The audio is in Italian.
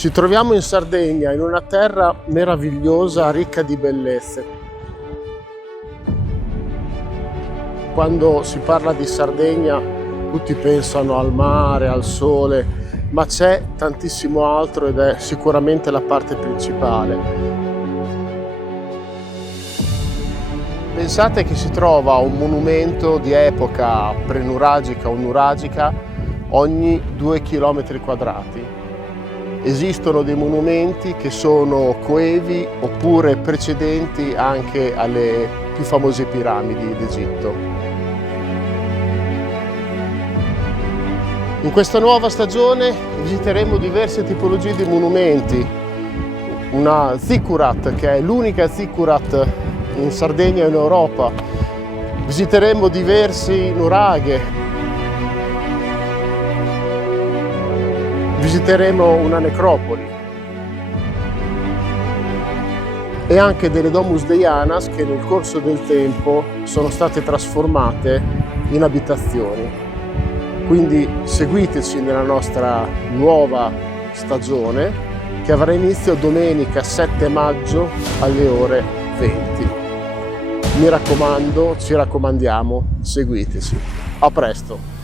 Ci troviamo in Sardegna, in una terra meravigliosa, ricca di bellezze. Quando si parla di Sardegna, tutti pensano al mare, al sole, ma c'è tantissimo altro ed è sicuramente la parte principale. Pensate che si trova un monumento di epoca prenuragica o nuragica ogni 2 km quadrati. Esistono dei monumenti che sono coevi oppure precedenti anche alle più famose piramidi d'Egitto. In questa nuova stagione visiteremo diverse tipologie di monumenti. Una zikkurat, che è l'unica zikkurat in Sardegna e in Europa. Visiteremo diversi nuraghe. Visiteremo una necropoli e anche delle Domus Deianas che nel corso del tempo sono state trasformate in abitazioni. Quindi seguiteci nella nostra nuova stagione che avrà inizio domenica 7 maggio alle ore 20. Mi raccomando, ci raccomandiamo, seguiteci. A presto!